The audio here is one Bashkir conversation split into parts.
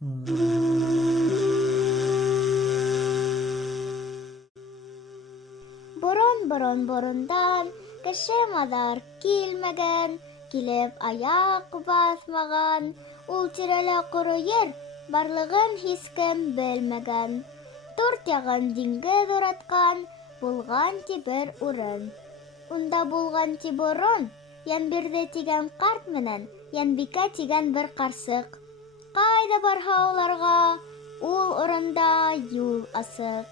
Борон-борон-борондан кеше маҙар килмәгән, килеп аяҡ баҫмаған, ул тирәлә ҡоро ер, барлығын һис кем белмәгән. Дүрт яғын диңгеҙ уратҡан, булған ти бер урын. Унда булған ти борон, Йәнбирҙе тигән ҡарт менән Йәнбикә тигән бер ҡарсыҡ. Ҡайҙа барһа уларға, ул урында юл асыҡ.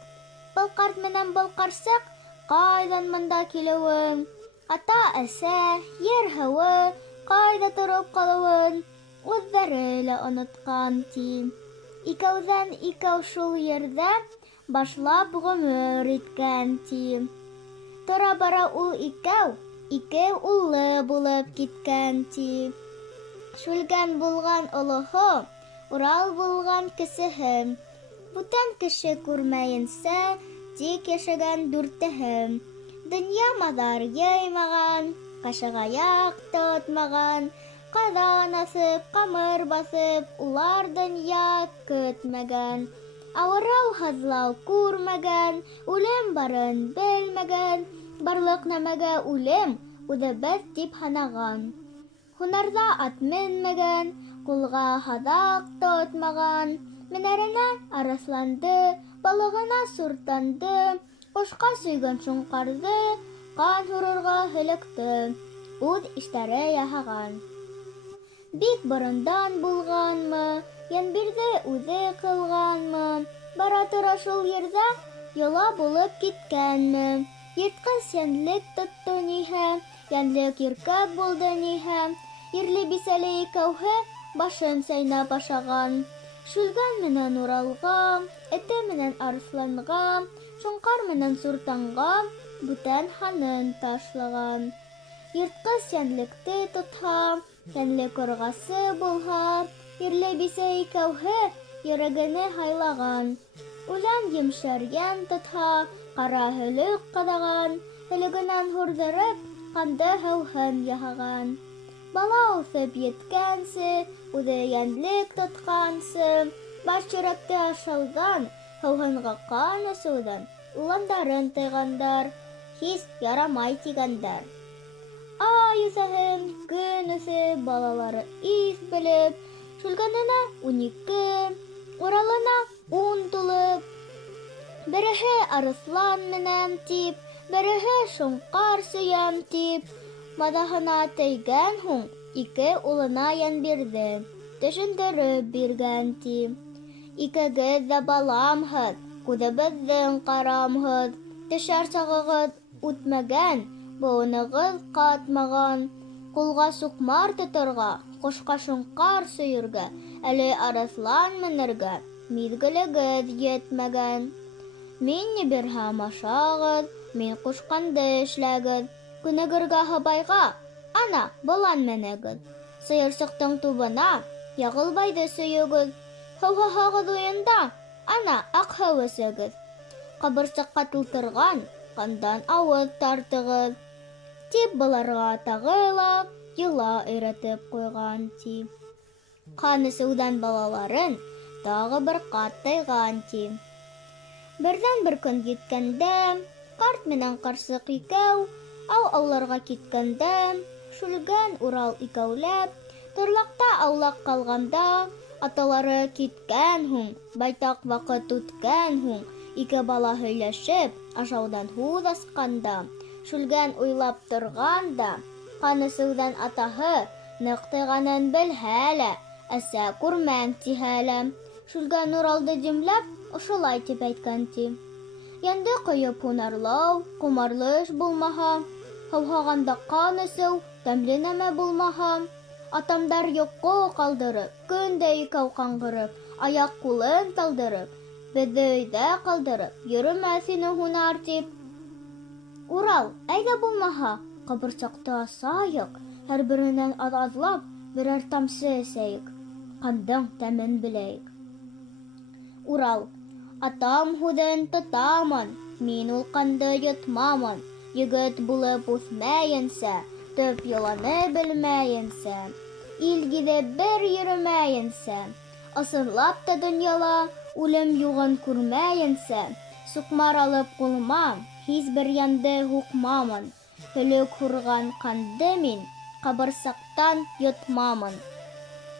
Был ҡарт менән был ҡарсыҡ ҡайҙан бында килеүен, ата-әсә, ер-һыуы ҡайҙа тороп ҡалыуын үҙҙәре лә онотҡан ти. Икәүҙән икәү шул ерҙә башлап ғүмер иткән ти. Тора-бара ул икәү, ике уллы булып киткән ти. Шүлгән булған олоһо, Урал булған кесеһе. Бүтән кеше күрмәйенсә, тик йәшәгән дүртеһе. Донъя маҙар йыймаған, ҡашығаяҡ тотмаған, ҡаҙан аҫып, ҡамыр баҫып, улар донъя көтмәгән. Ауырыу, һыҙлау күрмәгән, үлем барын белмәгән, барлыҡ нәмәгә үлем үҙебеҙ тип һанаған. Һунарҙа ат менмәгән, ҡулға һаҙаҡ тотмаған, менәренә арыҫланды, балығына суртанды, ҡошҡа сөйгән шоңҡарҙы, ҡан һурырға һеләкте, үҙ эштәре яһаған. Бик борондан булғанмы, Йәнбирҙе үҙе ҡылғанмы, бара тора шул ерҙә йола булып киткәнме, йыртҡыс йәнлек тотто ниһә, йәнлек иркәк булды ниһә, ирле бисәле икәүһе башын сәйнәп ашаған. Шүлгән менән Уралға, эте менән арыҫланға, шоңҡар менән суртанға бүтән һанын ташлаған. Йыртҡыс йәнлекте тотһа, йәнлек ырғасы булһа, ирле бисә икәүһе йөрәгене һайлаған. Үлән емшәргән тотһа, ҡара һөлөк ҡаҙаған, һөлөгөнән һурҙырып, ҡанды һыуһын яһаған. Бала үҫеп еткәнсе, үҙе йәнлек тотҡансы, баш йөрәкте ашауҙан, һыуһынға ҡан эсеүҙән уландарын тыйғандар, һис ярамай тигәндәр. Ай үҫәһен, көн үҫеп, балалары иҫ белеп, Шүлгәненә 12, Уралына 10 тулып, береһе арыҫлан менән тип, береһе шоңҡар сөйәм тип, маҙаһына тейгән һуң, ике улына Йәнбирҙе төшөндөрөп биргән ти. Икегеҙ ҙә баламһыҙ, күҙебеҙҙең ҡарамһыҙ, төшәр сағығыҙ үтмәгән, быуынығыҙ ҡатмаған, ҡулға суҡмар тоторға, ҡошҡа шоңҡар сөйөргә, әле арыҫлан менергә, миҙгелегеҙ етмәгән. Мин ни бирһәм ашағыҙ, мин ҡушҡанды эшләгеҙ, күнегергә һыбайға, ана, болан менегеҙ. Сыйырсыҡтың тубына яғылбайҙы сөйөгөҙ, һыуһаһағыҙ уйында, ана, аҡһыу эсегеҙ. Ҡабырсыҡҡа тултырған, ҡандан ауыҙ тартығыҙ, тип быларға тағы ла йола өйрәтеп ҡуйған ти. Ҡан эсеүҙән балаларын тағы бер ҡат тыйған ти. Берҙән бер көн еткәндә, ҡарт менән ҡарсыҡ икәү, ауларға киткәндә, Шүлгән, Урал икәүләп, торлаҡта аулаҡ ҡалғанда, аталары киткән һуң, байтаҡ ваҡыт үткән һуң, ике бала һөйләшеп, ашауҙан һүҙ асҡанда, Шүлгән уйлап торғанда, ҡан эсеүҙән атаһы ныҡ тыйғанын белһә лә, әсә күрмәң тиһә лә, Шүлгән Уралды димләп, ошолай тип әйткән ти. Йәнде ҡойоп һунарлау, ҡомарлы эш булмаһа, һыуһағанда ҡан эсеү, тәмле нәмә булмаһа, атамдар йоҡо ҡалдырып, көн дә икәү ҡаңғырып, аяҡ-ҡулын талдырып, беҙҙе өйҙә ҡалдырып, йөрөмәҫ ине һунар тип. Урал, әйҙә булмаһа, ҡабырсаҡты асайыҡ, һәр беренән аҙ-аҙлап берәр тамсы әсәйек, ҡандың тәмен беләйек. Урал, атам һүҙен тотамын, мин ул ҡанды йотмамын, егет булып үҫмәйенсә, төп йоланы белмәйенсә, ил гиҙеп бер йөрөмәйенсә, Ысынлап та дөньяла үлем югын күрмәенсә, сукмар алып кулыма, һис бер янды һукмамын. Һөлек һурган канды мин, кабырсактан йотмамын.